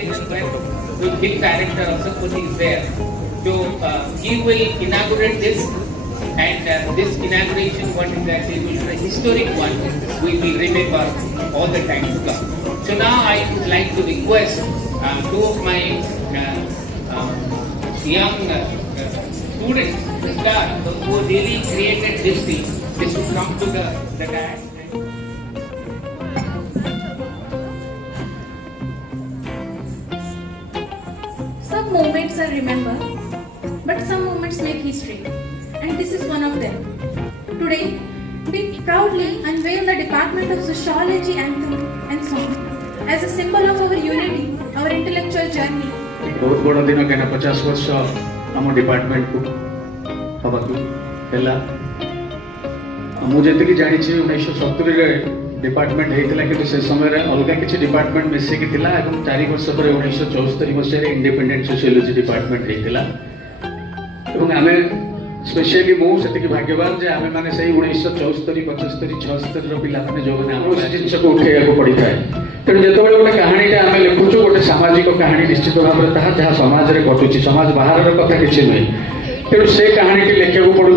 occasion when the big director Asapati is there. So he will inaugurate this, and this inauguration, what exactly will be a historic one, we will remember all the time to come. So now I would like to request two of my young students, who really created this thing, this will come to the dais. Some moments are remembered, but some moments make history, and this is one of them. Today, we proudly unveil the Department of Sociology anthem and song as a symbol of our unity, our intellectual journey. बहुत बड़ा दिन कहना 50 वर्ष आम डिपार्टमेंट को हवा को हैला मुझे जानी 1970 डिपार्टमेंट होता कि से समय अलग किसी डिपार्टमेंट मिसिकी 4 वर्ष पर 1974 मसीह इंडिपेंडेंट सोशियोलॉजी डिपार्टमेंट होता आम स्पेशली मुझे भाग्यवान जे आम मैंने 1974 75 76 पिला जो मैंने जिनस को उठेगा पड़ी था तेणु जो गोटे कहानी आम लिखुचु गोटे सामाजिक कहानी निश्चित भाव में जहाँ समाज में घटुची समाज बाहर कथा किसी नुहे तेणु से कहानी लिखा पड़ू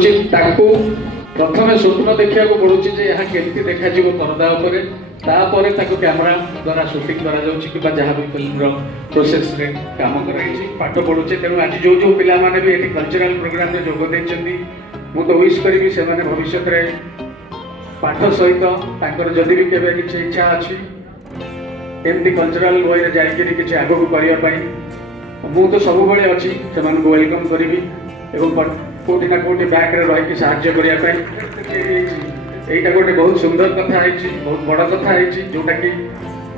प्रथम स्वप्न देखा पड़ू यहाँ केमती देखा परदा तापर कैमेरा द्वारा सुटिंग करा जहाँ भी फिल्म प्रोसेस रे काम कराई पाठ पढ़ुचे तेणु आज जो जो पिला माने भी ये कल्चरल प्रोग्राम में जोग देइछंती मु तो विश करी से भविष्य में पाठ सहित जदि भी केबे किछि इच्छा अछि एमती कल्चरल वे जाइए किसी आग को करने मु तो सब बड़े अच्छी से वेलकम करी एवं कोटि ना कोटि बैक रही साहाଯ୍य करने यहीटा गोटे बहुत सुंदर कथा है बहुत बड़ा कथा है जोटा कि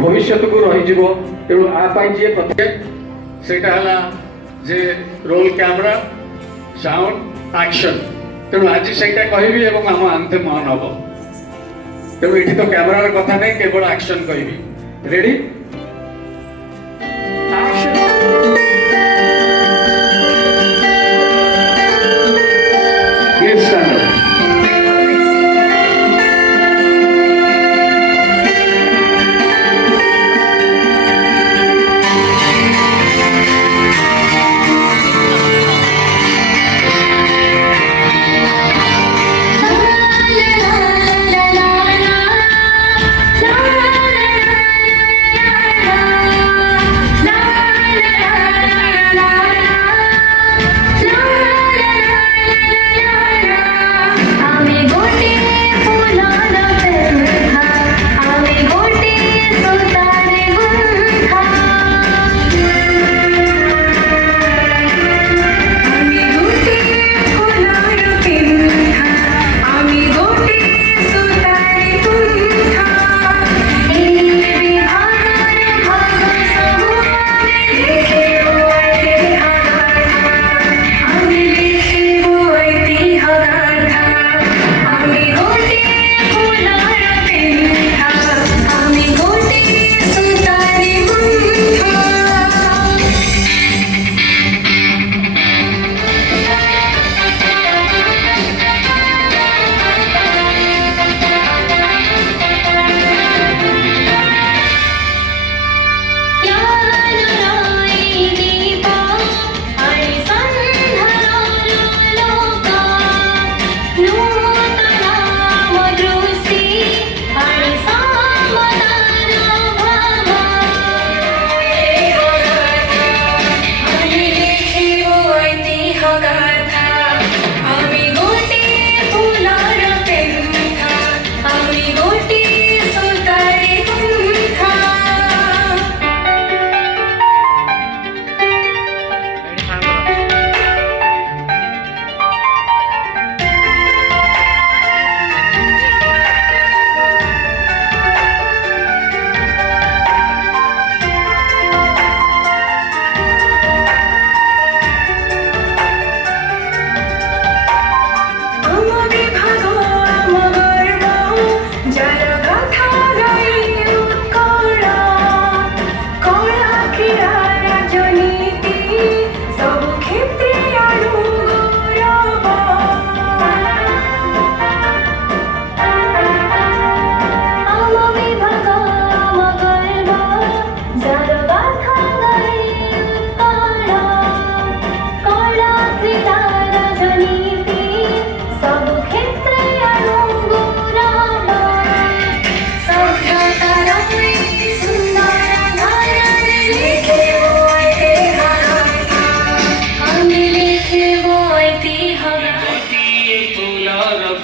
भविष्य को रही तेणु आपाई जी प्रत्येक से जे रोल कैमरा साउंड एक्शन तेणु आज से कहबी एवं आम आंथेम ऑन हम तेणु ये तो कैमरार कथा नहीं केवल एक्शन कहबी रेडी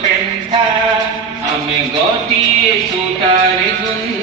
পেন্থা, আমি গটিয়ে সুতার গুঞ্জ